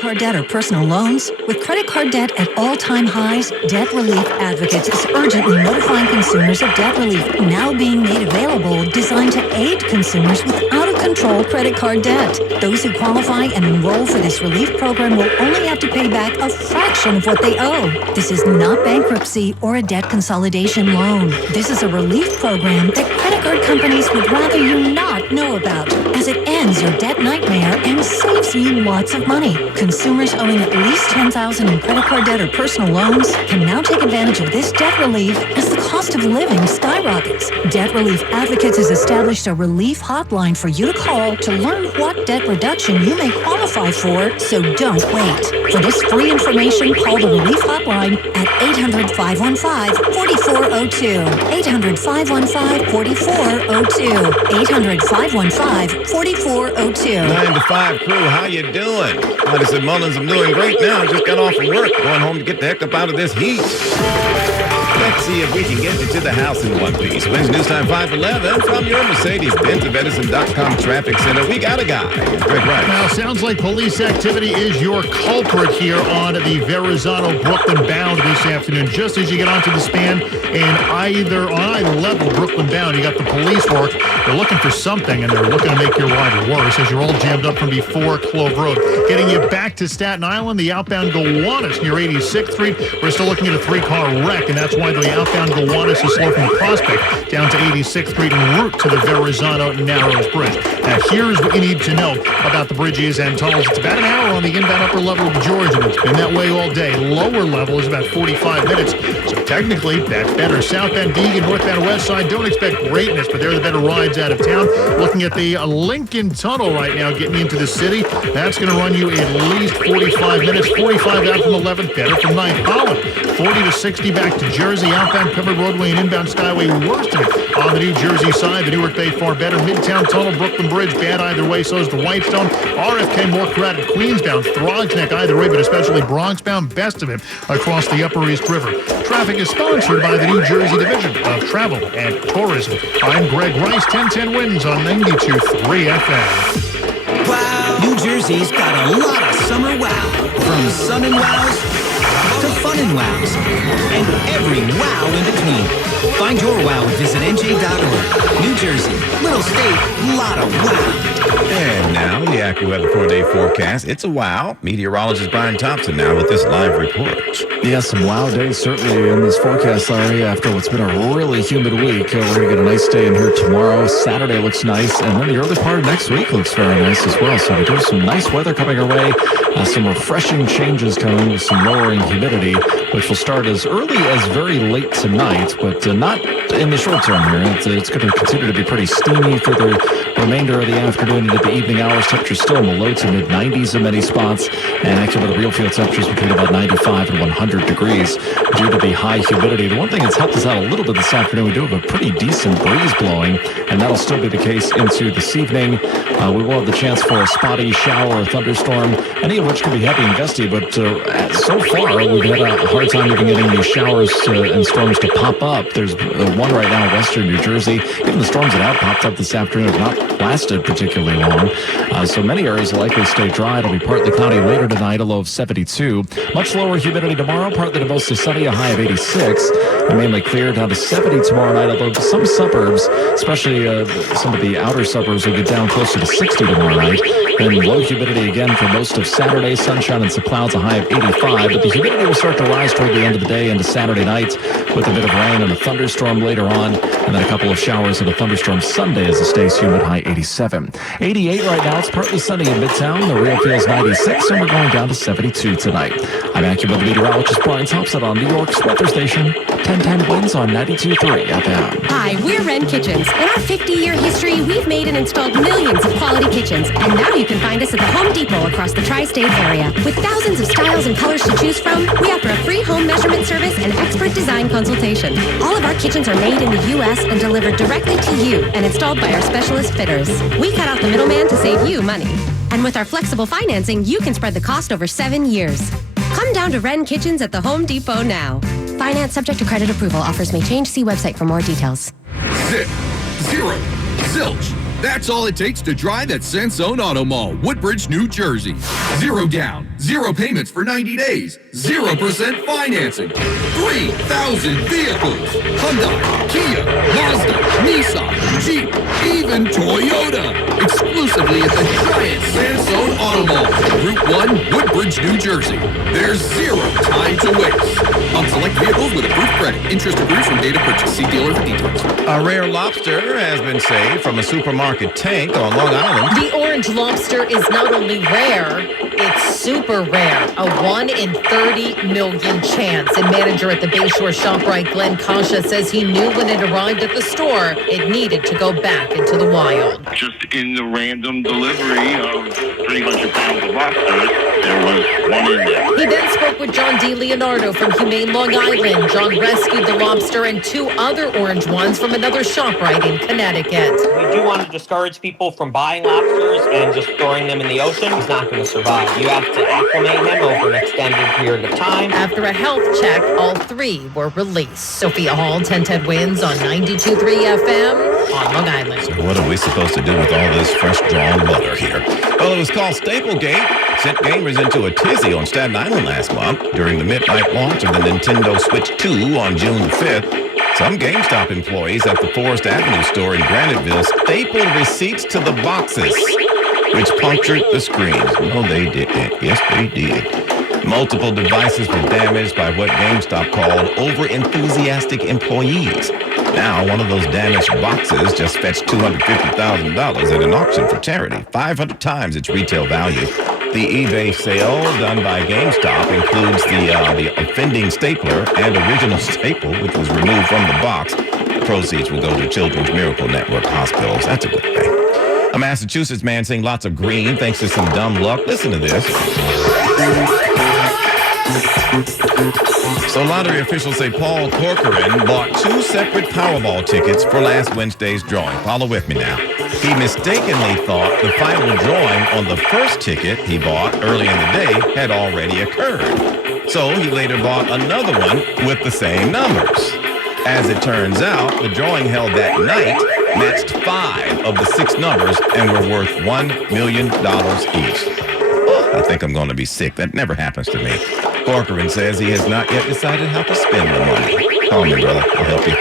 Card debt or personal loans? With credit card debt at all-time highs, Debt Relief Advocates is urgently notifying consumers of debt relief now being made available, designed to aid consumers with out-of-control credit card debt. Those who qualify and enroll for this relief program will only have to pay back a fraction of what they owe. This is not bankruptcy or a debt consolidation loan. This is a relief program that credit card companies would rather you not know about, as it ends your debt nightmare and saves you lots of money. Consumers owing at least $10,000 in credit card debt or personal loans can now take advantage of this debt relief as the cost of living skyrockets. Debt Relief Advocates has established a relief hotline for you to call to learn what debt reduction you may qualify for, so don't wait. For this free information, call the relief hotline at 800-515-4402. 800-515-4402. 800-515-4402. 9 to 5 crew, how you doing? Madison Mullins, I'm doing great now. Just got off from work, going home to get the heck up out of this heat. Let's see if we can get you to the house in one piece. Wednesday News Time 511 from your Mercedes-Benz of Edison.com Traffic Center. We got a guy. Greg Rice. Now, sounds like police activity is your culprit here on the Verrazano-Brooklyn bound this afternoon. Just as you get onto the span, and on either level, Brooklyn bound, you got the police work. They're looking for something, and they're looking to make your ride worse as you're all jammed up from before Clove Road. Getting you back to Staten Island, the outbound Gowanus near 86th Street. We're still looking at a three-car wreck, and that's why the outbound Gowanus is slow from the Prospect down to 86th Street en route to the Verrazano Narrows Bridge. Now, here's what you need to know about the bridges and tunnels. It's about an hour on the inbound upper level of George, and it's been that way all day. Lower level is about 45 minutes, so technically that's better. Southbound Deegan, northbound West Side, don't expect greatness, but they're the better rides out of town. Looking at the Lincoln Tunnel right now, getting into the city, that's going to run you at least 45 minutes. 45 out from 11th, better from 9th. Holland, 40 to 60 back to Jersey. Outbound Covered Roadway and inbound Skyway, worst of it on the New Jersey side. The Newark Bay far better. Midtown Tunnel, Brooklyn Bridge, bad either way. So is the Whitestone. RFK more crowded. Queensbound, Throgs Neck either way, but especially Bronxbound, best of it across the Upper East River. Traffic is sponsored by the New Jersey Division of Travel and Tourism. I'm Greg Rice, 1010 wins on 92.3 FM. Wow! New Jersey's got a lot of summer wow. From sun and wows to fun and wows, and every wow in between. Find your wow at visitnj.org. New Jersey, little state, lot of wow. And now, the AccuWeather 4-day forecast. It's a wow. Meteorologist Brian Thompson now with this live report. Yeah, some wow days certainly in this forecast, Larry, after what's been a really humid week. We're going to get a nice day in here tomorrow. Saturday looks nice, and then the early part of next week looks very nice as well. So there's some nice weather coming our way, some refreshing changes coming with some lowering humidity, which will start as early as very late tonight, but not in the short term here. It's going to continue to be pretty steamy for the remainder of the afternoon into the evening hours. Temperatures still in the low to mid-90s in many spots, and actually with the real field temperatures between about 95 and 100 degrees due to the high humidity. The one thing that's helped us out a little bit this afternoon, we do have a pretty decent breeze blowing, and that'll still be the case into this evening. We will have the chance for a spotty shower or thunderstorm, any of which can be heavy and gusty, but so far we've had a hard time even getting these showers and storms to pop up. There's one right now in western New Jersey. Even the storms that have popped up this afternoon have not lasted particularly long. So many areas will likely stay dry. It'll be partly cloudy later tonight, a low of 72. Much lower humidity tomorrow, partly to mostly sunny, a high of 86. And mainly clear down to 70 tomorrow night, although some suburbs, especially some of the outer suburbs, will get down closer to 60 tomorrow night. Then low humidity again for most of Saturday. Sunshine and some clouds, a high of 85. But the humidity will start to rise toward the end of the day into Saturday night with a bit of rain and a thunderstorm later on. And then a couple of showers and a thunderstorm Sunday as it stays humid, high 87. 88 right now. It's partly sunny in Midtown. The real feels 96, and we're going down to 72 tonight. I'm AccuWeather meteorologist Brian Thompson on New York's weather station. 1010 wins on 92.3 FM. Hi, we're Wren Kitchens. In our 50-year history, we've made and installed millions of quality kitchens, and now you can find us at the Home Depot across the tri-state area. With thousands of styles and colors to choose from, we offer a free home measurement service and expert design consultation. All of our kitchens are made in the U.S. and delivered directly to you and installed by our specialist fitters. We cut out the middleman to save you money. And with our flexible financing, you can spread the cost over 7 years. Come down to Wren Kitchens at the Home Depot now. Finance subject to credit approval. Offers may change. See website for more details. Zip, zero, zilch. That's all it takes to drive at Sansone Auto Mall, Woodbridge, New Jersey. 0 down, 0 payments for 90 days, 0% financing, 3,000 vehicles, Hyundai, Kia, Mazda, Nissan, Jeep, even Toyota. Exclusively at the giant Sansone Auto Mall, Route 1, Woodbridge, New Jersey. There's 0 time to waste. On select vehicles with approved credit. Interest accrues from date of purchase. See dealer for details. A rare lobster has been saved from a supermarket tank on Long Island. The orange lobster is not only rare, it's super rare. A 1 in 30 million chance. And manager at the Bayshore ShopRite, Glenn Kasha, says he knew when it arrived at the store, it needed to go back into the wild. Just in the random delivery of 300 pounds of lobsters, there was 1 in there. He then spoke with John DiLeonardo from Humane Long Island. John rescued the lobster and 2 other orange ones from another ShopRite in Connecticut. We do want to discourage people from buying lobsters and just throwing them in the ocean. He's not going to survive. You have to acclimate him over an extended period of time. After a health check, all 3 were released. Sophia Hall, 1010 Wins on 92.3 FM on Long Island. So what are we supposed to do with all this fresh drawn butter here? Well, it was called Staplegate. Sent gamers into a tizzy on Staten Island last month during the midnight launch of the Nintendo Switch 2 on June 5th. Some GameStop employees at the Forest Avenue store in Graniteville stapled receipts to the boxes, which punctured the screens. No, they didn't. Yes, they did. Multiple devices were damaged by what GameStop called over-enthusiastic employees. Now, one of those damaged boxes just fetched $250,000 at an auction for charity, 500 times its retail value. The eBay sale done by GameStop includes the offending stapler and original staple, which was removed from the box. The proceeds will go to Children's Miracle Network hospitals. That's a good thing. A Massachusetts man seeing lots of green thanks to some dumb luck. Listen to this. So lottery officials say Paul Corcoran bought 2 separate Powerball tickets for last Wednesday's drawing. Follow with me now. He mistakenly thought the final drawing on the first ticket he bought early in the day had already occurred. So he later bought another one with the same numbers. As it turns out, the drawing held that night matched 5 of the 6 numbers and were worth $1 million each. I think I'm going to be sick. That never happens to me. Corcoran says he has not yet decided how to spend the money. Call me, brother. I'll help you.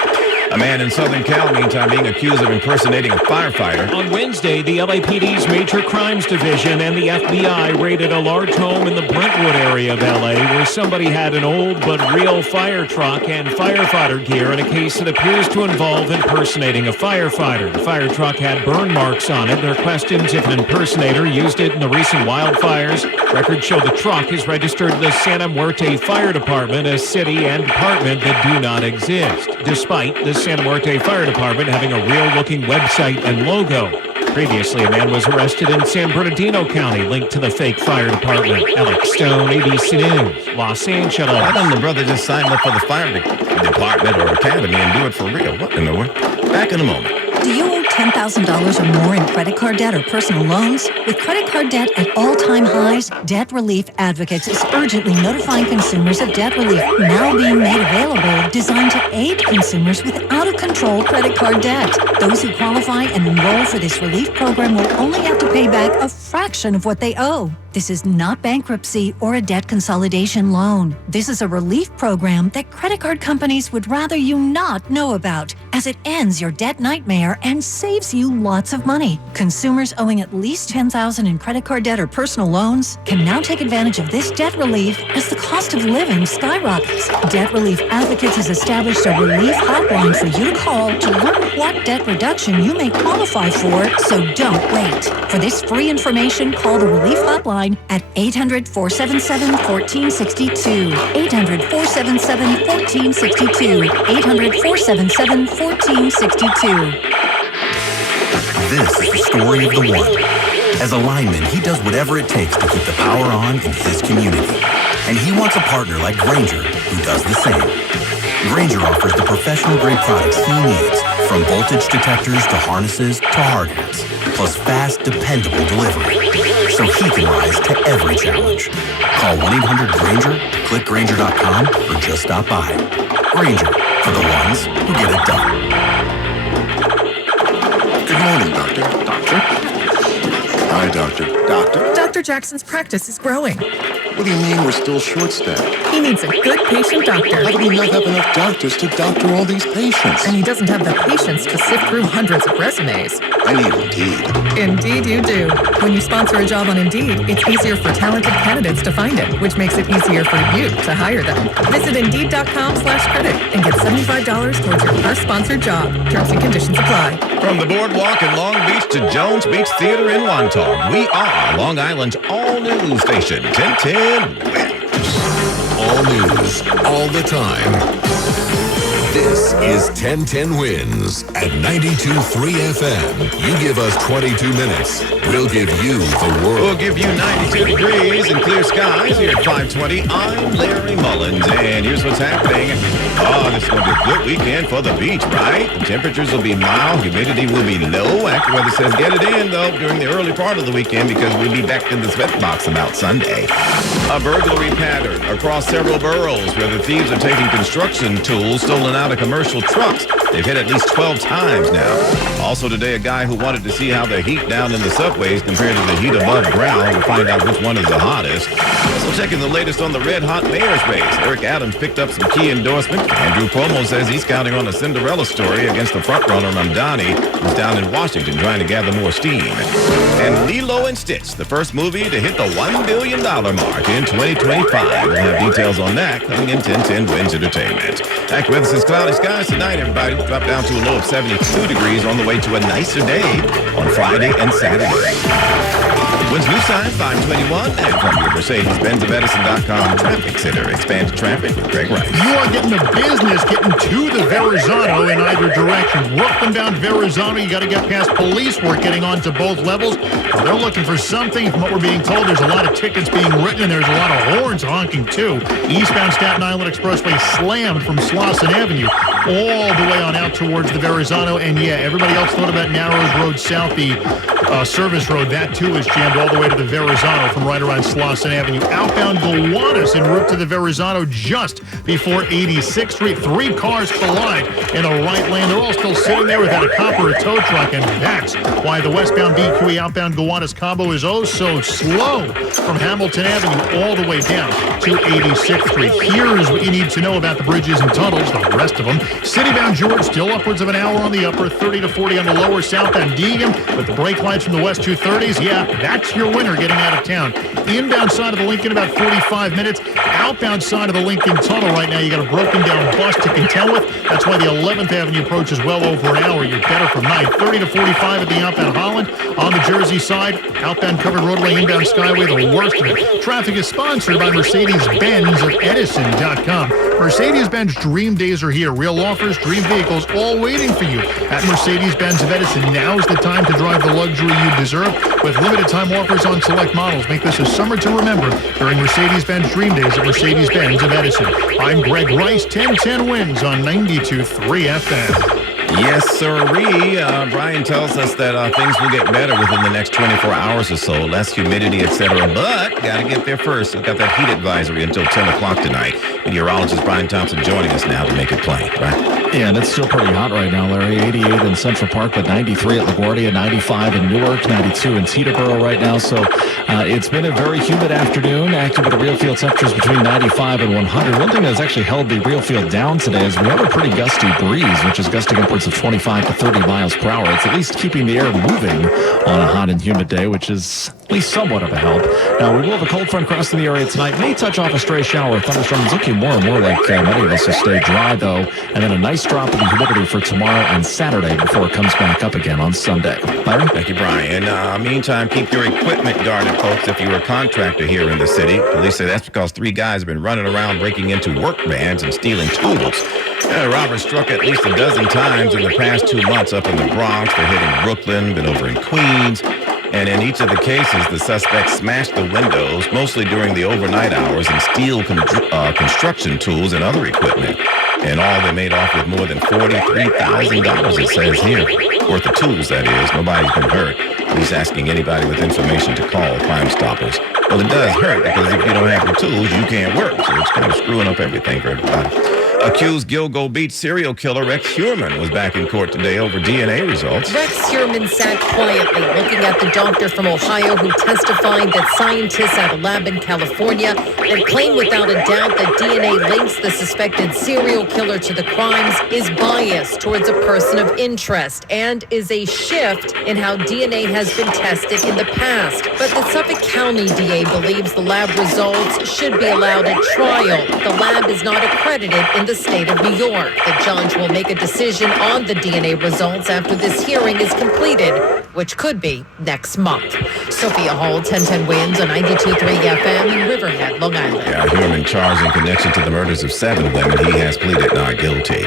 A man in Southern Cal, meantime, being accused of impersonating a firefighter. On Wednesday, the LAPD's Major Crimes Division and the FBI raided a large home in the Brentwood area of LA where somebody had an old but real fire truck and firefighter gear in a case that appears to involve impersonating a firefighter. The fire truck had burn marks on it. There are questions if an impersonator used it in the recent wildfires. Records show the truck is registered to the Santa Muerte Fire Department, a city and department that do not exist, despite the Santa Muerte Fire Department having a real-looking website and logo. Previously, a man was arrested in San Bernardino County linked to the fake fire department. Alex Stone, ABC News, Los Angeles. Why doesn't the brother just sign up for the fire department or academy and do it for real? What in the world? Back in a moment. Do you owe $10,000 or more in credit card debt or personal loans? With credit card debt at all-time highs, Debt Relief Advocates is urgently notifying consumers of debt relief now being made available, designed to aid consumers with out-of-control credit card debt. Those who qualify and enroll for this relief program will only have to pay back a fraction of what they owe. This is not bankruptcy or a debt consolidation loan. This is a relief program that credit card companies would rather you not know about, as it ends your debt nightmare and saves you lots of money. Consumers owing at least $10,000 in credit card debt or personal loans can now take advantage of this debt relief as the cost of living skyrockets. Debt Relief Advocates has established a relief hotline for you to call to learn what debt reduction you may qualify for, so don't wait. For this free information, call the relief hotline at 800-477-1462. 800-477-1462. 800-477-1462. This is the story of the one. As a lineman, he does whatever it takes to keep the power on in his community. And he wants a partner like Grainger who does the same. Grainger offers the professional-grade products he needs, from voltage detectors to harnesses to hard hats, plus fast, dependable delivery, so he can rise to every challenge. Call 1-800-GRAINGER, click Grainger.com, or just stop by. Grainger, for the ones who get it done. Good Good morning, Doctor. Doctor? Hi, Doctor. Doctor? Dr. Jackson's practice is growing. What do you mean we're still short-staffed? He needs a good patient doctor. How do we not have enough doctors to doctor all these patients? And he doesn't have the patience to sift through hundreds of resumes. I need Indeed. Indeed you do. When you sponsor a job on Indeed, it's easier for talented candidates to find it, which makes it easier for you to hire them. Visit Indeed.com/credit and get $75 towards your first sponsored job. Terms and conditions apply. From the boardwalk in Long Beach to Jones Beach Theater in Wantagh, we are Long Island's all-new station, 1010 Wins. All news, all the time. This is 1010 Wins at 92.3 FM. You give us 22 minutes, we'll give you the world. We'll give you 92 degrees and clear skies here at 520. I'm Larry Mullins, and here's what's happening. Oh, this is going to be a good weekend for the beach, right? The temperatures will be mild, humidity will be low. AccuWeather says get it in, though, during the early part of the weekend because we'll be back in the sweatbox about Sunday. A burglary pattern across several boroughs where the thieves are taking construction tools stolen out of commercial trucks. They've hit at least 12 times now. Also today, a guy who wanted to see how the heat down in the subways compared to the heat above ground will find out which one is the hottest. Also checking the latest on the red-hot mayor's race. Eric Adams picked up some key endorsements. Andrew Cuomo says he's counting on a Cinderella story against the frontrunner Mamdani, who's down in Washington trying to gather more steam. And Lilo and Stitch, the first movie to hit the $1 billion mark in 2025. We'll have details on that coming in 1010 Wins Entertainment. AccuWeather says cloudy skies tonight, everybody. Drop down to a low of 72 degrees on the way to a nicer day on Friday and Saturday. Wins News Time 521 and from your Mercedes-Benz of Edison.com traffic center. Expanded traffic with Greg Rice. You are getting the business getting to the Verrazano in either direction. Brooklyn bound Verrazano, you got to get past police work getting onto both levels. They're looking for something. From what we're being told, there's a lot of tickets being written and there's a lot of horns honking too. Eastbound Staten Island Expressway slammed from Slauson Avenue all the way on out towards the Verrazano. And yeah, everybody else thought about Narrows Road South, the service road. That too is jammed all the way to the Verrazano from right around Slauson Avenue. Outbound Gowanus en route to the Verrazano just before 86th Street. 3 cars collide in a right lane. They're all still sitting there without a cop or a tow truck, and that's why the westbound BQE outbound Gowanus combo is oh so slow from Hamilton Avenue all the way down to 86th Street. Here's what you need to know about the bridges and tunnels, the rest of them. Citybound George still upwards of an hour on the upper, 30 to 40 on the lower. Southbound Deegan with the brake lights from the west 230s. Yeah, that's your winner getting out of town. Inbound side of the Lincoln about 45 minutes. Outbound side of the Lincoln Tunnel right now, you got a broken down bus to contend with. That's why the 11th Avenue approach is well over an hour. You're better from 9. 30 to 45 at the outbound Holland. On the Jersey side, outbound covered roadway, inbound Skyway, the worst of it. Traffic is sponsored by Mercedes-Benz of Edison.com. Mercedes-Benz Dream Days are here. Real offers, dream vehicles, all waiting for you at Mercedes-Benz of Edison. Now's the time to drive the luxury you deserve with limited time offers on select models. Make this a summer to remember during Mercedes-Benz Dream Days at Mercedes-Benz of Edison. I'm Greg Rice, 1010 Wins on 92.3 FM. Yes, sirree. Brian tells us that things will get better within the next 24 hours or so. Less humidity, etc. But got to get there first. We've got that heat advisory until 10 o'clock tonight. Meteorologist Brian Thompson joining us now to make it plain, right? Yeah, and it's still pretty hot right now, Larry. 88 in Central Park, but 93 at LaGuardia, 95 in Newark, 92 in Teterboro right now. So it's been a very humid afternoon. AccuWeather real field temperatures between 95 and 100. One thing that's actually held the real field down today is we have a pretty gusty breeze, which is gusting upwards of 25 to 30 miles per hour. It's at least keeping the air moving on a hot and humid day, which is at least somewhat of a help. Now, we will have a cold front crossing the area tonight. May touch off a stray shower. Thunderstorms looking more and more like many of us will stay dry, though. And then a nice drop in the humidity for tomorrow and Saturday before it comes back up again on Sunday. Larry? Thank you, Brian. Meantime, keep your equipment guarded, folks, if you're a contractor here in the city. Police say that's because 3 guys have been running around breaking into work vans and stealing tools. Robbers struck at least a dozen times in the past 2 months up in the Bronx. They're hitting Brooklyn, been over in Queens. And in each of the cases, the suspects smashed the windows, mostly during the overnight hours, and steal construction tools and other equipment. And all they made off with more than $43,000, it says here. Worth of tools, that is. Nobody's been hurt. He's asking anybody with information to call Crime Stoppers. Well, it does hurt because if you don't have your tools, you can't work. So it's kind of screwing up everything for everybody. Accused Gilgo Beach serial killer Rex Heuermann was back in court today over DNA results. Rex Heuermann sat quietly looking at the doctor from Ohio who testified that scientists at a lab in California had claimed without a doubt that DNA links the suspected serial killer to the crimes is biased towards a person of interest and is a shift in how DNA has been tested in the past. But the Suffolk County DA believes the lab results should be allowed at trial. The lab is not accredited in the state of New York. The judge will make a decision on the DNA results after this hearing is completed, which could be next month. Sophia Hall, 1010 Wins on 92.3 FM in Riverhead, Long Island. Yeah, Heuermann charged in connection to the murders of 7 women. He has pleaded not guilty.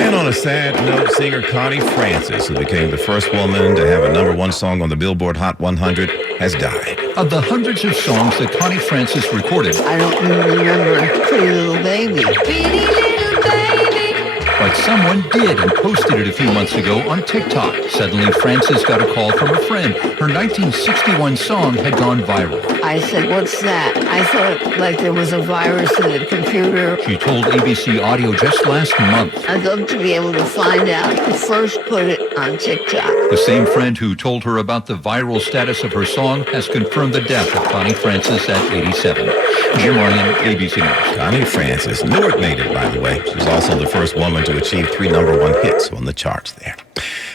And on a sad note, singer Connie Francis, who became the first woman to have a #1 song on the Billboard Hot 100, has died. Of the hundreds of songs that Connie Francis recorded, I don't even remember Pretty Little Baby. Pretty Little Baby. but someone did and posted it a few months ago on TikTok. Suddenly, Francis got a call from a friend. Her 1961 song had gone viral. I said, what's that? I thought like there was a virus in the computer. She told ABC Audio just last month. I'd love to be able to find out who first put it on TikTok. The same friend who told her about the viral status of her song has confirmed the death of Connie Francis at 87. Jim Ryan, ABC News. Connie Francis. Newark made it, by the way. She was also the first woman to achieve 3 #1 hits on the charts there.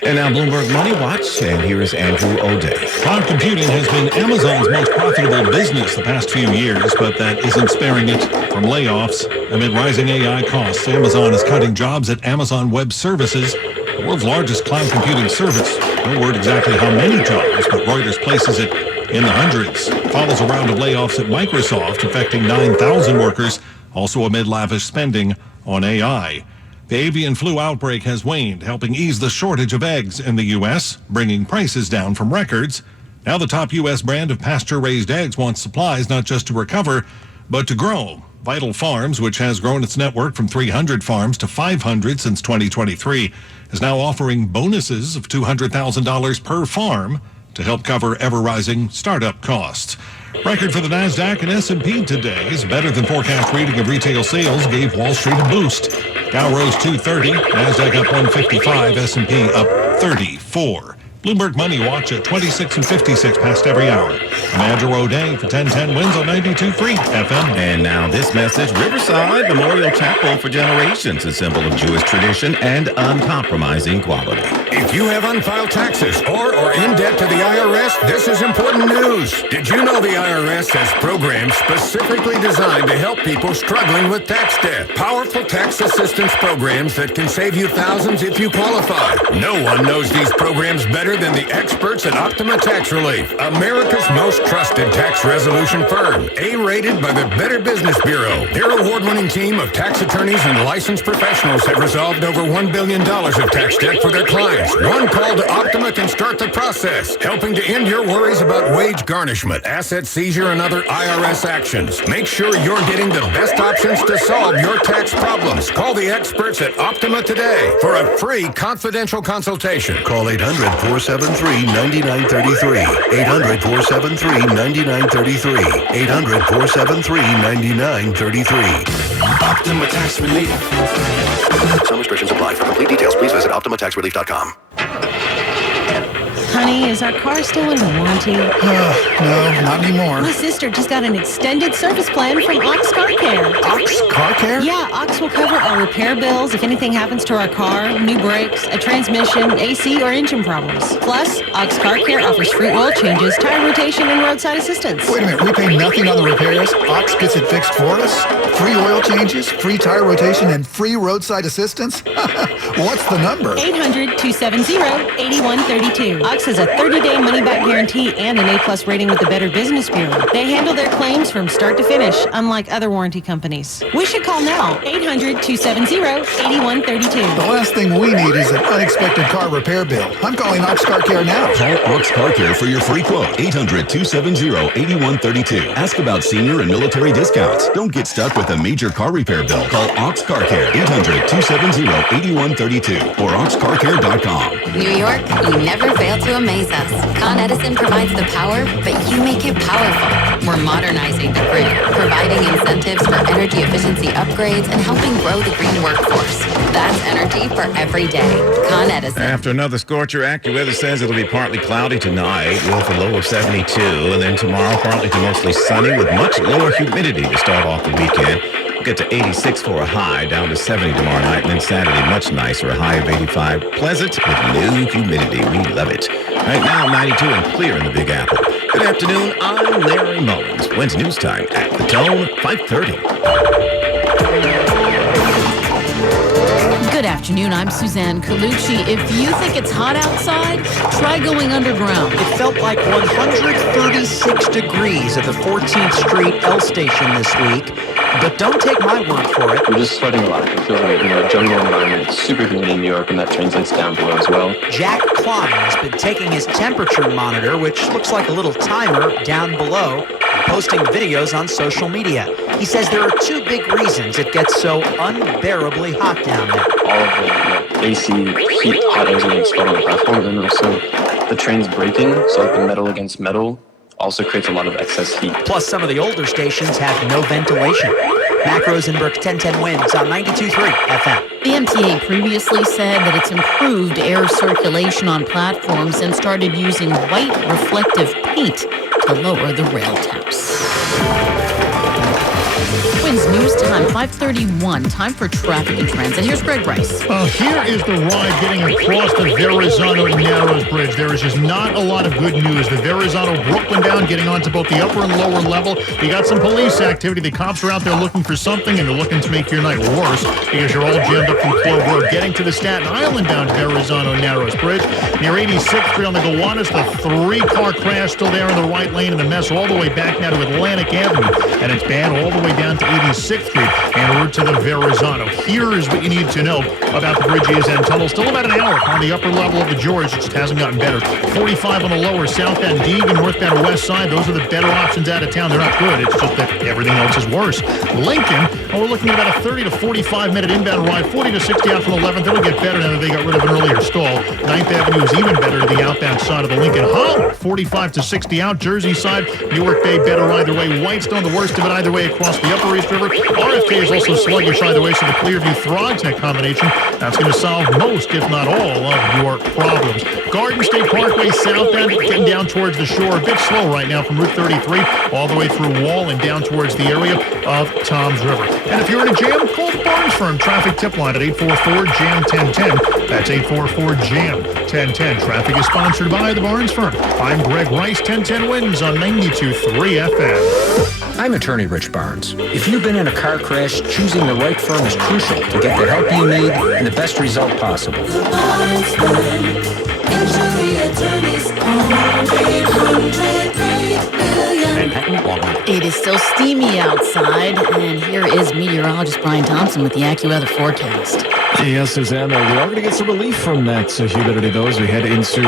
And now Bloomberg Money Watch, and here is Andrew O'Day. Cloud computing has been Amazon's most profitable business the past few years, but that isn't sparing it from layoffs. Amid rising AI costs, Amazon is cutting jobs at Amazon Web Services, the world's largest cloud computing service. No word exactly how many jobs, but Reuters places it in the hundreds. Follows a round of layoffs at Microsoft, affecting 9,000 workers, also amid lavish spending on AI. The avian flu outbreak has waned, helping ease the shortage of eggs in the U.S., bringing prices down from records. Now the top U.S. brand of pasture-raised eggs wants supplies not just to recover, but to grow. Vital Farms, which has grown its network from 300 farms to 500 since 2023, is now offering bonuses of $200,000 per farm to help cover ever-rising startup costs. Record for the NASDAQ and S&P today's better-than-forecast reading of retail sales gave Wall Street a boost. Dow rose 230, NASDAQ up 155, S&P up 34. Bloomberg Money Watch at 26 and 56 past every hour. I'm Andrew O'Day for 1010 Wins on 92.3 FM. And now this message, Riverside Memorial Chapel for generations, a symbol of Jewish tradition and uncompromising quality. If you have unfiled taxes or are in debt to the IRS, this is important news. Did you know the IRS has programs specifically designed to help people struggling with tax debt? Powerful tax assistance programs that can save you thousands if you qualify. No one knows these programs better than the experts at Optima Tax Relief, America's most trusted tax resolution firm, A-rated by the Better Business Bureau. Their award-winning team of tax attorneys and licensed professionals have resolved over $1 billion of tax debt for their clients. One call to Optima can start the process, helping to end your worries about wage garnishment, asset seizure, and other IRS actions. Make sure you're getting the best options to solve your tax problems. Call the experts at Optima today for a free confidential consultation. Call 800-473-9933. 800-473-9933. 800-473-9933. Optima Tax Relief. Some restrictions apply. For complete details, please visit OptimaTaxRelief.com. Honey, is our car still under warranty? No, not anymore. My sister just got an extended service plan from Ox Car Care. Ox Car Care? Yeah, Ox will cover our repair bills if anything happens to our car, new brakes, a transmission, AC, or engine problems. Plus, Ox Car Care offers free oil changes, tire rotation, and roadside assistance. Wait a minute, we pay nothing on the repairs? Ox gets it fixed for us? Free oil changes, free tire rotation, and free roadside assistance? What's the number? 800-270-8132. Ox has a 30-day money-back guarantee and an A-plus rating with the Better Business Bureau. They handle their claims from start to finish, unlike other warranty companies. We should call now. 800-270-8132. The last thing we need is an unexpected car repair bill. I'm calling Ox Car Care now. Call Ox Car Care for your free quote. 800-270-8132. Ask about senior and military discounts. Don't get stuck with a major car repair bill. Call Ox Car Care. 800-270-8132 or oxcarcare.com. New York, you never fail to amaze us. Con Edison provides the power, but you make it powerful. We're modernizing the grid, providing incentives for energy efficiency upgrades and helping grow the green workforce. That's energy for every day. Con Edison. After another scorcher, AccuWeather says it'll be partly cloudy tonight with a low of 72, and then tomorrow partly to mostly sunny with much lower humidity to start off the weekend. We'll get to 86 for a high, down to 70 tomorrow night, and then Saturday much nicer, a high of 85. Pleasant with low humidity. We love it. Right now, 92 and clear in the Big Apple. Good afternoon. I'm Larry Mullins. When's news time at the Tone, 5:30. Good afternoon, I'm Suzanne Colucci. If you think it's hot outside, try going underground. It felt like 136 degrees at the 14th Street L station this week, but don't take my word for it. We're just sweating a lot. It feels like a jungle environment. It's super humid in New York, and that translates down below as well. Jack Klein has been taking his temperature monitor, which looks like a little timer down below, posting videos on social media. He says there are two big reasons it gets so unbearably hot down there. All of the AC heat, hot air is getting expelled on the platform, and also the train's braking, so like the metal against metal, also creates a lot of excess heat. Plus, some of the older stations have no ventilation. Mac Rosenberg, 1010 wins on 92.3 FM. The MTA previously said that it's improved air circulation on platforms and started using white reflective paint to lower the rail temps. Wins news time, 5:31. Time for traffic and transit. Here's Greg Rice. Here is the ride getting across the Verrazano Narrows Bridge. There is just not a lot of good news. The Verrazano Brooklyn bound getting onto both the upper and lower level. You got some police activity. The cops are out there looking for something, and they're looking to make your night worse because you're all jammed up from Clove Road. Getting to the Staten Island bound Verrazano Narrows Bridge. Near 86th Street on the Gowanus, the three-car crash still there in the right lane, and the mess all the way back now to Atlantic Avenue. And it's bad all the way down to 86th Street and route to the Verrazano. Here is what you need to know about the bridges and tunnels. Still about an hour on the upper level of the George. It just hasn't gotten better. 45 on the lower southbound Deeg and northbound west side. Those are the better options out of town. They're not good. It's just that everything else is worse. Lincoln, we're looking at about a 30 to 45 minute inbound ride. 40 to 60 out from 11th. It'll get better now that they got rid of an earlier stall. 9th Avenue is even better to the outbound side of the Lincoln Hollow. 45 to 60 out. Jersey side, Newark Bay better either way. Whitestone, the worst of it either way across the Upper East River. RFK is also sluggish either way, so the Clearview-Throgsneck combination, that's going to solve most, if not all, of your problems. Garden State Parkway southbound, getting down towards the shore. A bit slow right now from Route 33 all the way through Wall and down towards the area of Toms River. And if you're in a jam, call the Barnes Firm traffic tip line at 844-JAM-1010. That's 844-JAM-1010. Traffic is sponsored by the Barnes Firm. I'm Greg Rice, 1010 wins on 92.3 FM. I'm attorney Rich Barnes. If you've been in a car crash, choosing the right firm is crucial to get the help you need and the best result possible. It is still steamy outside, and here is meteorologist Brian Thompson with the AccuWeather forecast. Yes, Suzanne, we are going to get some relief from that humidity, though, as we head into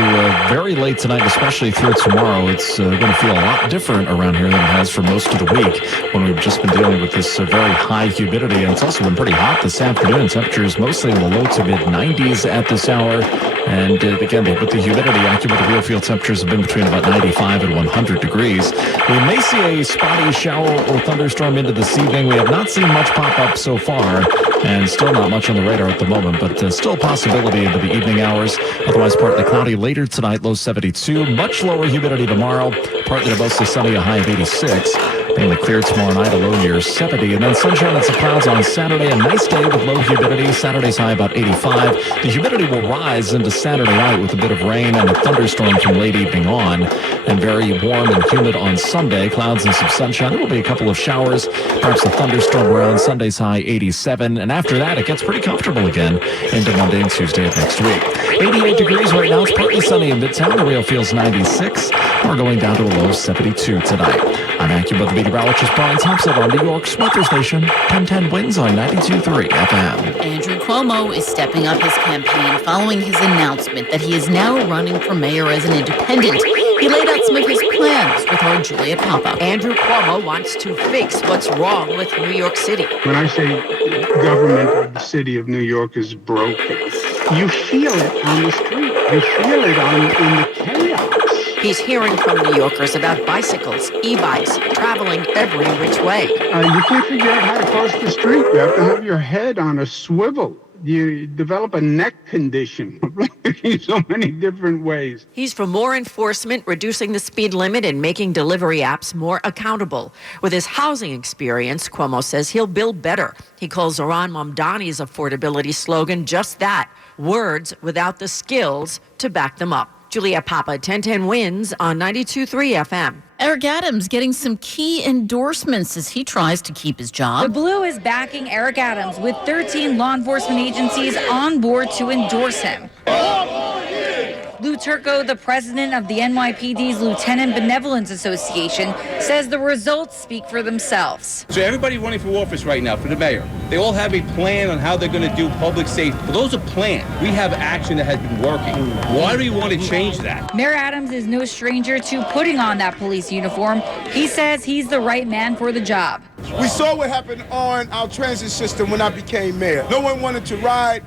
very late tonight, especially through tomorrow. It's going to feel a lot different around here than it has for most of the week when we've just been dealing with this very high humidity. And it's also been pretty hot this afternoon. Temperatures mostly in the low to mid-90s at this hour. And again, with the humidity, AccuWeather real field temperatures have been between about 95 and 100 degrees. We may see a spotty shower or thunderstorm into this evening. We have not seen much pop up so far, and still not much on the radar at the moment, but still a possibility into the evening hours. Otherwise, partly cloudy later tonight, low 72. Much lower humidity tomorrow, partly to mostly sunny, a high of 86. Mainly clear tomorrow night, a low near 70. And then sunshine and some clouds on Saturday. A nice day with low humidity. Saturday's high about 85. The humidity will rise into Saturday night with a bit of rain and a thunderstorm from late evening on. And very warm and humid on Sunday. Clouds and some sunshine. There will be a couple of showers. Perhaps a thunderstorm around. Sunday's high 87. And after that, it gets pretty comfortable again into Monday and Tuesday of next week. 88 degrees right now. It's partly sunny in Midtown. The real feels 96. We're going down to a low 72 tonight. I'm AccuWeather meteorologist Brian Thompson on New York's weather station. 1010 wins on 92.3 FM. Andrew Cuomo is stepping up his campaign following his announcement that he is now running for mayor as an independent. He laid out some of his plans with our Juliet Papa. Andrew Cuomo wants to fix what's wrong with New York City. When I say government of the city of New York is broken, you feel it on the street. You feel it in the chaos He's hearing from New Yorkers about bicycles, e-bikes, traveling every which way. You can't figure out how to cross the street. You have to have your head on a swivel. You develop a neck condition in so many different ways. He's for more enforcement, reducing the speed limit, and making delivery apps more accountable. With his housing experience, Cuomo says he'll build better. He calls Zohran Mamdani's affordability slogan just that, words without the skills to back them up. Juliet Papa, 1010 wins on 92.3 FM. Eric Adams getting some key endorsements as he tries to keep his job. The Blue is backing Eric Adams with 13 law enforcement agencies on board to endorse him. Lou Turco, the president of the NYPD's Lieutenant Benevolence Association, says the results speak for themselves. So everybody running for office right now, for the mayor, they all have a plan on how they're going to do public safety. For those are planned. We have action that has been working. Why do we want to change that? Mayor Adams is no stranger to putting on that police uniform. He says he's the right man for the job. We saw what happened on our transit system when I became mayor. No one wanted to ride